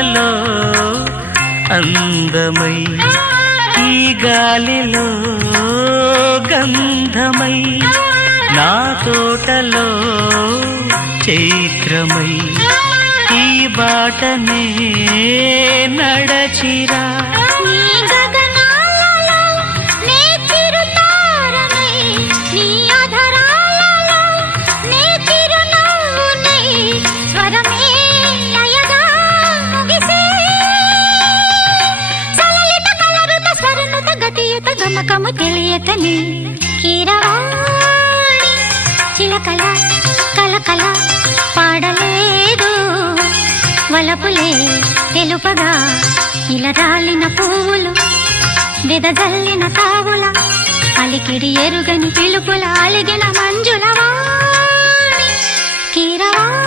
తోటలో అందమై ఈ గాలిలో గంధమై నా తోటలో చైత్రమై ఈ బాటనే నడచిరా గమకము తెలియతని కీరవాణి చిలకల కలకల పాడలేదు వలపులే తెలుపగా ఇలా రాలిన పువ్వులు వెదజల్లిన తావుల అలికిడి ఎరుగని పిలుపుల అలిగిన మంజుల వాణి కీరవాణి